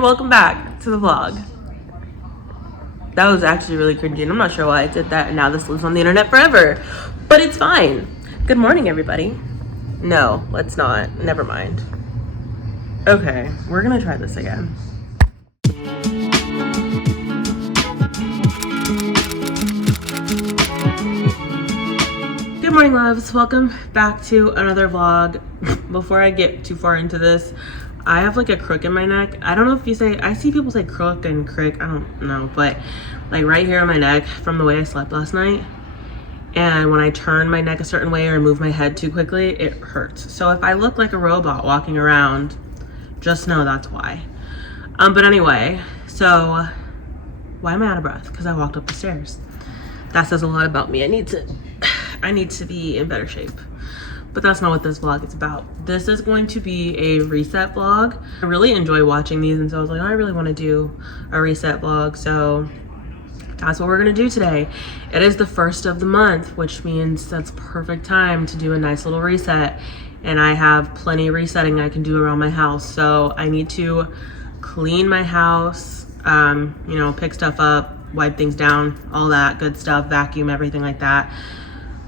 and welcome back to the vlog. That was actually really cringy and I'm not sure why I did that, and now this lives on the internet forever, but it's fine. Good morning, everybody. No, let's not. Never mind. Okay, we're gonna try this again. Good morning, loves. Welcome back to another vlog. Before I get too far into this, I have like a crook in my neck. I don't know if you say, I see people say crook and crick, I don't know, but like right here on my neck from the way I slept last night. And when I turn my neck a certain way or move my head too quickly, it hurts. So if I look like a robot walking around, just know that's why. But anyway, so why am I out of breath? Because I walked up the stairs. That says a lot about me. I need to be in better shape. But that's not what this vlog is about. This is going to be a reset vlog. I really enjoy watching these, and so I was like, oh, I really want to do a reset vlog. So that's what we're gonna do today. It is the first of the month, which means that's perfect time to do a nice little reset. And I have plenty of resetting I can do around my house. So I need to clean my house, you know, pick stuff up, wipe things down, all that good stuff, vacuum, everything like that.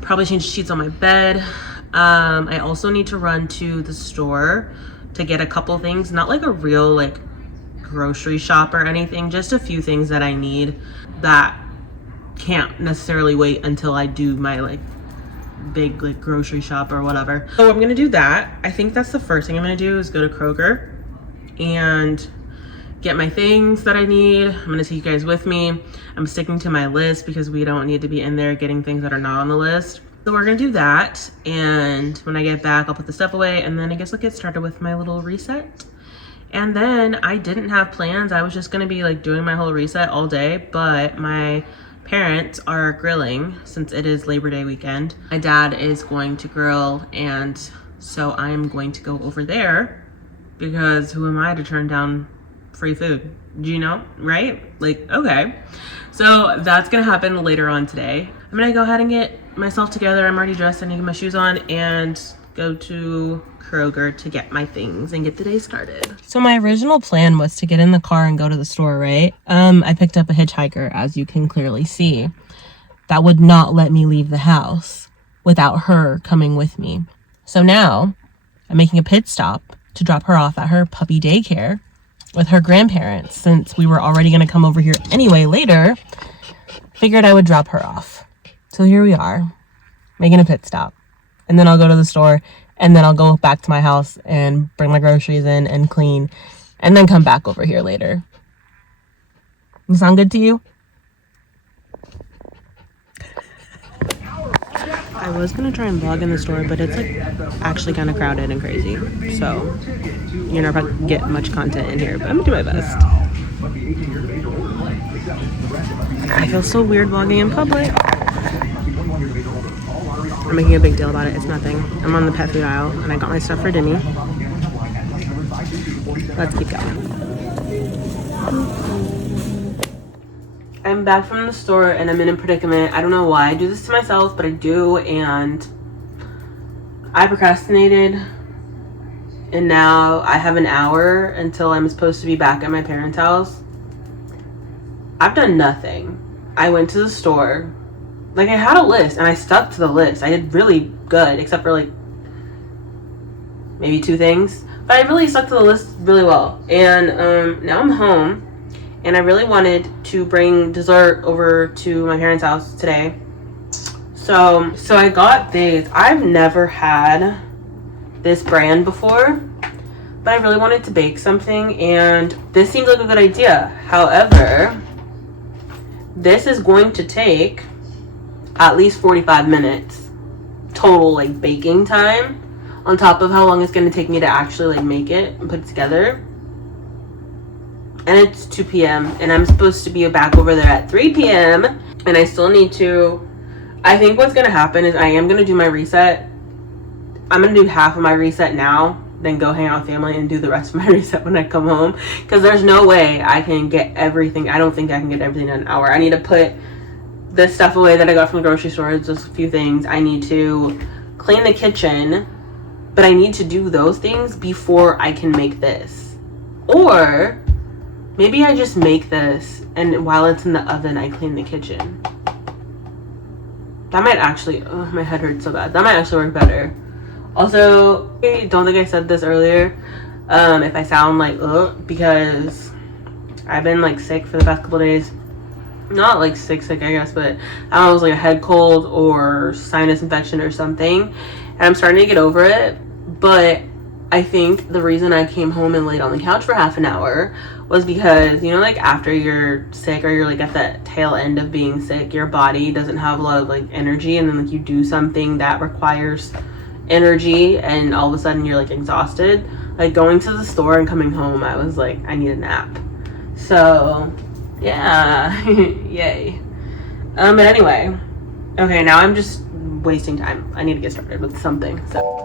Probably change sheets on my bed. I also need to run to the store to get a couple things, not like a real like grocery shop or anything, just a few things that I need that can't necessarily wait until I do my like big like grocery shop or whatever. So I'm gonna do that. I think that's the first thing I'm gonna do is go to Kroger and get my things that I need. I'm gonna take you guys with me. I'm sticking to my list because we don't need to be in there getting things that are not on the list. So we're gonna do that, and when I get back, I'll put the stuff away, and then I guess I'll get started with my little reset. And then I didn't have plans. I was just gonna be like doing my whole reset all day, but my parents are grilling since it is Labor Day weekend. My dad is going to grill, and so I'm going to go over there because who am I to turn down free food? Do you know, right? Like, okay. So that's gonna happen later on today. I'm gonna go ahead and get myself together. I'm already dressed. I need to get my shoes on and go to Kroger to get my things and get the day started. So my original plan was to get in the car and go to the store, right? I picked up a hitchhiker, as you can clearly see. That would not let me leave the house without her coming with me. So now I'm making a pit stop to drop her off at her puppy daycare with her grandparents. Since we were already gonna come over here anyway later, figured I would drop her off. So here we are, making a pit stop. And then I'll go to the store, and then I'll go back to my house and bring my groceries in and clean, and then come back over here later. Does that sound good to you? I was gonna try and vlog in the store, but it's like actually kind of crowded and crazy. So you're not gonna get much content in here, but I'm gonna do my best. I feel so weird vlogging in public. I'm making a big deal about it. It's nothing. I'm on the pet food aisle and I got my stuff for Dimmy. Let's keep going. I'm back from the store and I'm in a predicament. I don't know why I do this to myself, but I do, and I procrastinated, and now I have an hour until I'm supposed to be back at my parents' house. I've done nothing. I went to the store. Like, I had a list and I stuck to the list. I did really good, except for like maybe 2 things, but I really stuck to the list really well. And now I'm home, and I really wanted to bring dessert over to my parents' house today. So I got these. I've never had this brand before, but I really wanted to bake something, and this seemed like a good idea. However, this is going to take at least 45 minutes total like baking time, on top of how long it's going to take me to actually like make it and put it together. And it's 2 p.m. and I'm supposed to be back over there at 3 p.m. and I still need to, I think what's going to happen is I am going to do my reset. I'm going to do half of my reset now, then go hang out with family and do the rest of my reset when I come home, because there's no way I can get everything. I don't think I can get everything in an hour. I need to put this stuff away that I got from the grocery store, just a few things. I need to clean the kitchen, but I need to do those things before I can make this. Or Maybe I just make this and while it's in the oven, I clean the kitchen. That might actually, oh, my head hurts so bad. That might actually work better. Also, I don't think I said this earlier. If I sound like, ugh, because I've been like sick for the past couple days. Not like sick, I guess, but I don't know, it was like a head cold or sinus infection or something. And I'm starting to get over it. But I think the reason I came home and laid on the couch for half an hour was because, you know, like after you're sick or you're like at the tail end of being sick, your body doesn't have a lot of like energy, and then like you do something that requires energy and all of a sudden you're like exhausted. Like going to the store and coming home, I was like, I need a nap. So yeah. Yay. But anyway, okay, now I'm just wasting time. I need to get started with something. So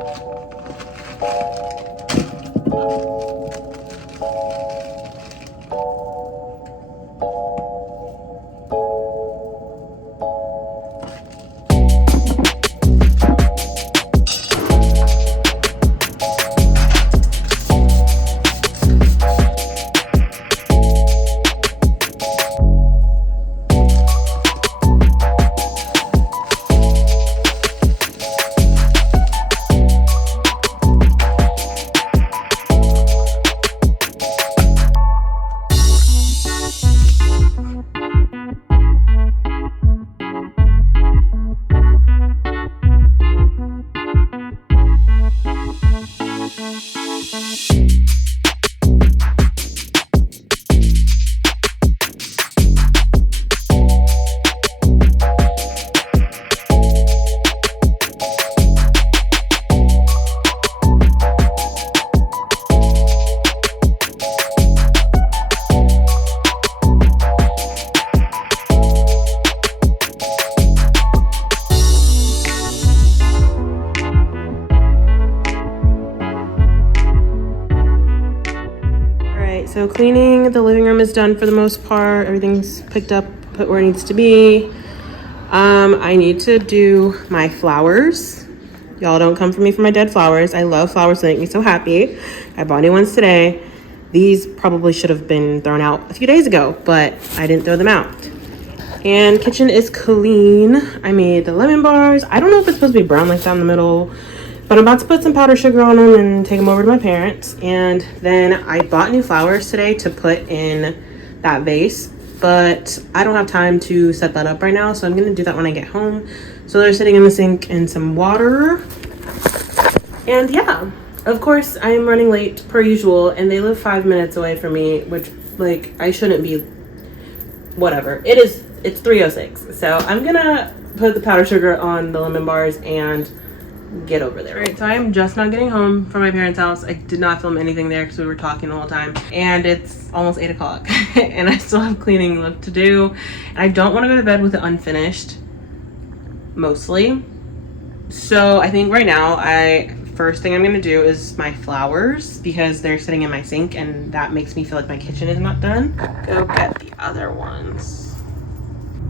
So cleaning the living room is done for the most part. Everything's picked up, put where it needs to be. I need to do my flowers. Y'all don't come for me for my dead flowers. I love flowers, they make me so happy. I bought new ones today. These probably should have been thrown out a few days ago, but I didn't throw them out. And kitchen is clean. I made the lemon bars. I don't know if it's supposed to be brown like down the middle, but I'm about to put some powdered sugar on them and take them over to my parents. And then I bought new flowers today to put in that vase, but I don't have time to set that up right now, so I'm gonna do that when I get home. So they're sitting in the sink in some water. And yeah, of course I'm running late per usual, and they live 5 minutes away from me, which like I shouldn't be, whatever. It's 3:06. So I'm gonna put the powdered sugar on the lemon bars and get over there. All right, so I'm just now getting home from my parents' house. I did not film anything there because we were talking the whole time, and it's almost 8 o'clock and I still have cleaning left to do, and I don't want to go to bed with it unfinished mostly. So I think right now first thing I'm gonna do is my flowers, because they're sitting in my sink and that makes me feel like my kitchen is not done. Go get the other ones.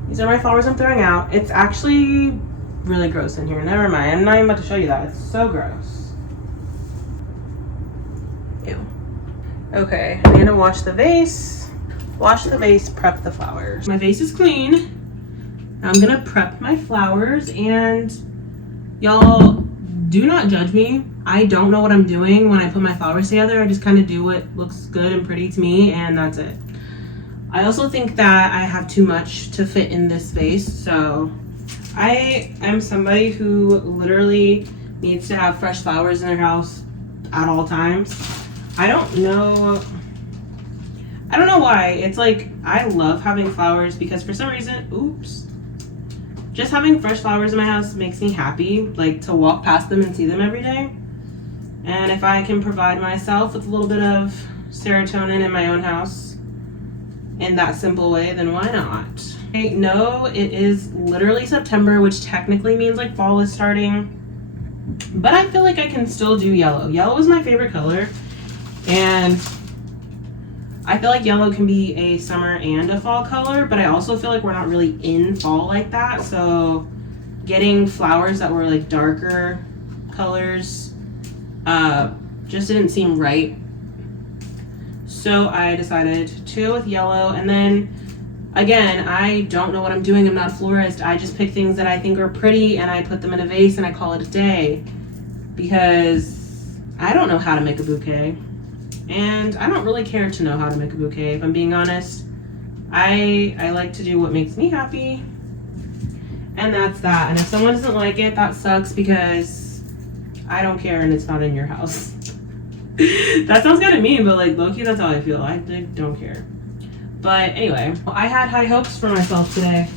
These are my flowers I'm throwing out. It's actually really gross in here. Never mind. I'm not even about to show you that. It's so gross. Ew. Okay, I'm gonna wash the vase. Wash the vase, prep the flowers. My vase is clean. Now I'm gonna prep my flowers, and y'all do not judge me. I don't know what I'm doing when I put my flowers together. I just kind of do what looks good and pretty to me, and that's it. I also think that I have too much to fit in this vase, so I am somebody who literally needs to have fresh flowers in their house at all times. I don't know why. It's like, I love having flowers because for some reason, just having fresh flowers in my house makes me happy, like to walk past them and see them every day. And if I can provide myself with a little bit of serotonin in my own house in that simple way, then why not? I know it is literally September, which technically means like fall is starting, but I feel like I can still do yellow. Yellow is my favorite color, and I feel like yellow can be a summer and a fall color, but I also feel like we're not really in fall like that, so getting flowers that were like darker colors just didn't seem right. So I decided to go with yellow. And then again, I don't know what I'm doing. I'm not a florist. I just pick things that I think are pretty and I put them in a vase and I call it a day, because I don't know how to make a bouquet. And I don't really care to know how to make a bouquet, if I'm being honest. I like to do what makes me happy. And that's that. And if someone doesn't like it, that sucks, because I don't care and it's not in your house. That sounds kind of mean, but like low-key, that's how I feel. I don't care. But anyway, I had high hopes for myself today.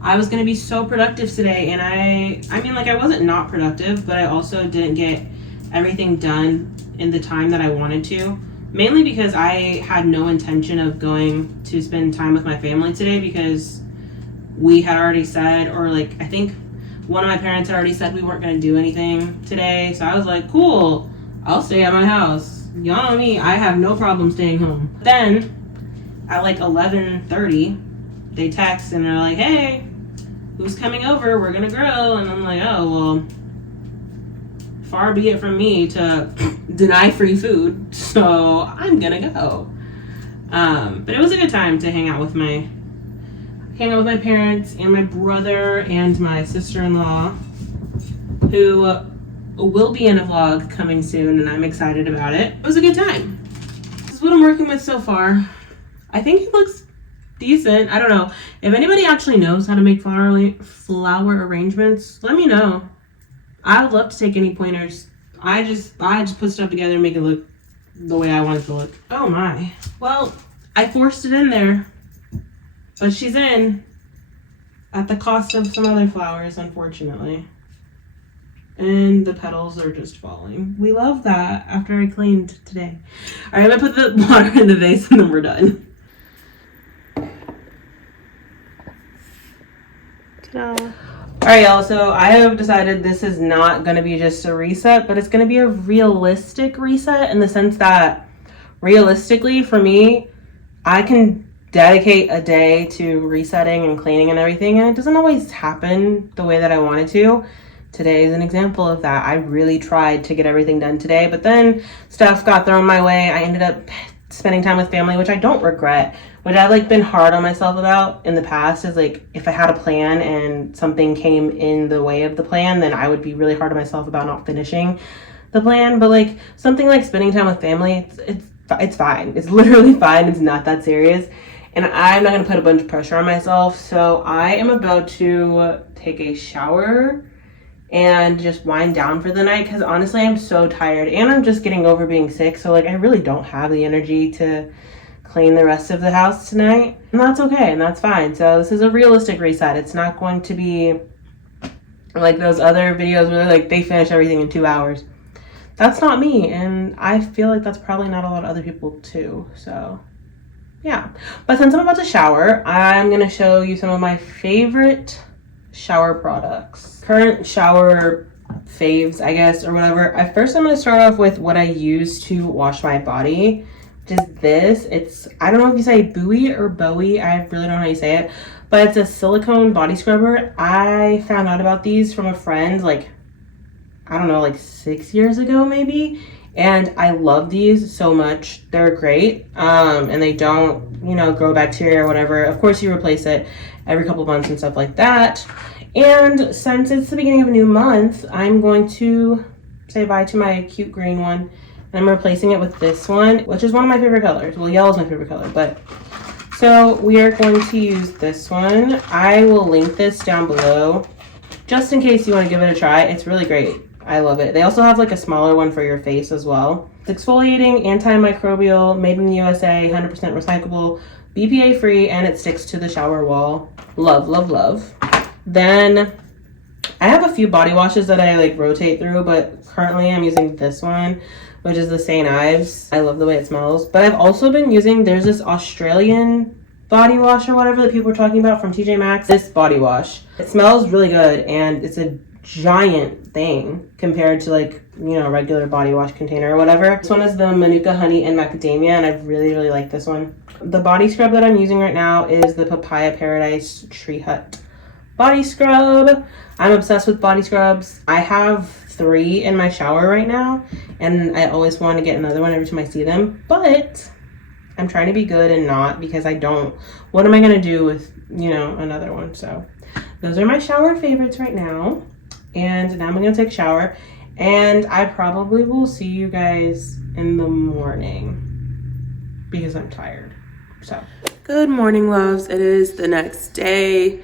I was gonna be so productive today, and I mean, like, I wasn't not productive, but I also didn't get everything done in the time that I wanted to. Mainly because I had no intention of going to spend time with my family today, because we had already said, or like, I think one of my parents had already said we weren't gonna do anything today. So I was like, cool, I'll stay at my house. Y'all know me, I have no problem staying home. Then at like 11:30, they text and they're like, hey, who's coming over? We're gonna grill. And I'm like, oh, well, far be it from me to deny free food, so I'm gonna go. But it was a good time to hang out with my parents and my brother and my sister-in-law, who will be in a vlog coming soon, and I'm excited about it. It was a good time. This is what I'm working with so far. I think it looks decent. I don't know. If anybody actually knows how to make flower arrangements, let me know. I would love to take any pointers. I just put stuff together and make it look the way I want it to look. Oh my. Well, I forced it in there, but she's in at the cost of some other flowers, unfortunately. And the petals are just falling. We love that after I cleaned today. All right, I'm gonna put the water in the vase and then we're done. Ta-da. All right, y'all, so I have decided this is not going to be just a reset, but it's going to be a realistic reset, in the sense that realistically for me, I can dedicate a day to resetting and cleaning and everything, and it doesn't always happen the way that I wanted to. Today is an example of that. I really tried to get everything done today, but then stuff got thrown my way. I ended up spending time with family, which I don't regret. What I've like been hard on myself about in the past is like, if I had a plan and something came in the way of the plan, then I would be really hard on myself about not finishing the plan. But like something like spending time with family, it's fine. It's literally fine. It's not that serious. And I'm not gonna put a bunch of pressure on myself. So I am about to take a shower and just wind down for the night, because honestly, I'm so tired and I'm just getting over being sick. So like, I really don't have the energy to clean the rest of the house tonight, and that's okay and that's fine. So this is a realistic reset. It's not going to be like those other videos where like they finish everything in 2 hours. That's not me, and I feel like that's probably not a lot of other people too. So yeah, but since I'm about to shower, I'm gonna show you some of my favorite shower products, current shower faves, I guess, or whatever. At first, I'm gonna start off with what I use to wash my body, which is this. It's, I don't know if you say Boie or Boie, I really don't know how you say it, but it's a silicone body scrubber. I found out about these from a friend, like, I don't know, like 6 years ago maybe, and I love these so much. They're great, and they don't, you know, grow bacteria or whatever. Of course, you replace it every couple months and stuff like that. And since it's the beginning of a new month, I'm going to say bye to my cute green one. I'm replacing it with this one, which is one of my favorite colors. Well, yellow is my favorite color, but so we are going to use this one. I will link this down below just in case you want to give it a try. It's really great. I love it. They also have like a smaller one for your face as well. It's exfoliating, antimicrobial, made in the USA, 100% recyclable, BPA free, and it sticks to the shower wall. Love, love, love. Then I have a few body washes that I like rotate through, but currently I'm using this one, which is the St. Ives. I love the way it smells. But I've also been using, there's this Australian body wash or whatever that people were talking about from TJ Maxx. This body wash, it smells really good, and it's a giant thing compared to like, you know, regular body wash container or whatever. This one is the Manuka Honey and Macadamia, and I really, really like this one. The body scrub that I'm using right now is the Papaya Paradise Tree Hut body scrub. I'm obsessed with body scrubs. I have 3 in my shower right now, and I always want to get another one every time I see them, but I'm trying to be good and not, because I don't, what am I going to do with, you know, another one? So those are my shower favorites right now. And now I'm going to take a shower, and I probably will see you guys in the morning because I'm tired. So good morning, loves. It is the next day,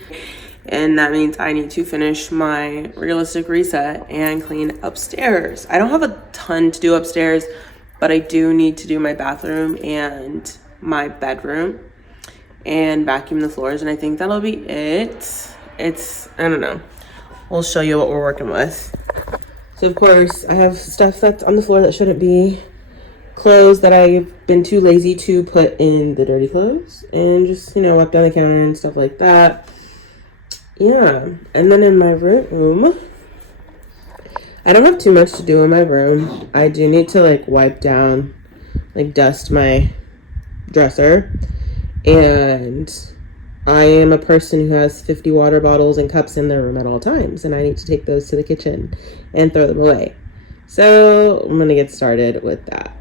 and that means I need to finish my realistic reset and clean upstairs. I don't have a ton to do upstairs, but I do need to do my bathroom and my bedroom and vacuum the floors, and I think that'll be it. I don't know. We'll show you what we're working with. So of course, I have stuff that's on the floor that shouldn't be, clothes that I've been too lazy to put in the dirty clothes, and just, you know, wipe down the counter and stuff like that. Yeah, and then in my room, I don't have too much to do in my room. I do need to like wipe down, like dust my dresser, and I am a person who has 50 water bottles and cups in their room at all times, and I need to take those to the kitchen and throw them away. So I'm gonna get started with that.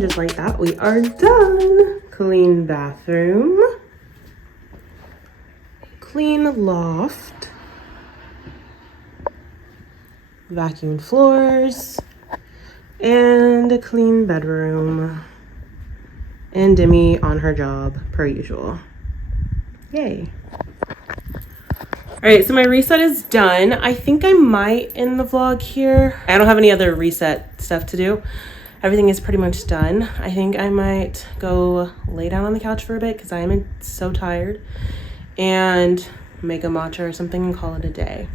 Just like that, we are done. Clean bathroom, clean loft, vacuum floors, and a clean bedroom, and Demi on her job per usual. Yay. All right, so my reset is done. I think I might end the vlog here. I don't have any other reset stuff to do. Everything is pretty much done. I think I might go lay down on the couch for a bit because I am so tired, and make a matcha or something and call it a day.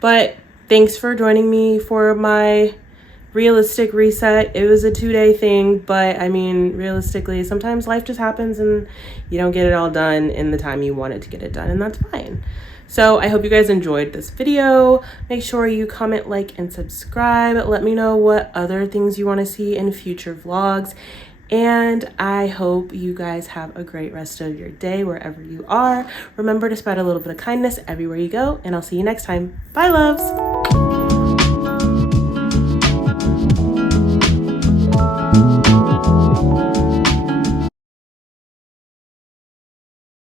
But thanks for joining me for my realistic reset. It was a 2-day thing, but I mean, realistically, sometimes life just happens and you don't get it all done in the time you wanted to get it done, and that's fine. So I hope you guys enjoyed this video. Make sure you comment, like, and subscribe. Let me know what other things you want to see in future vlogs. And I hope you guys have a great rest of your day wherever you are. Remember to spread a little bit of kindness everywhere you go, and I'll see you next time. Bye, loves.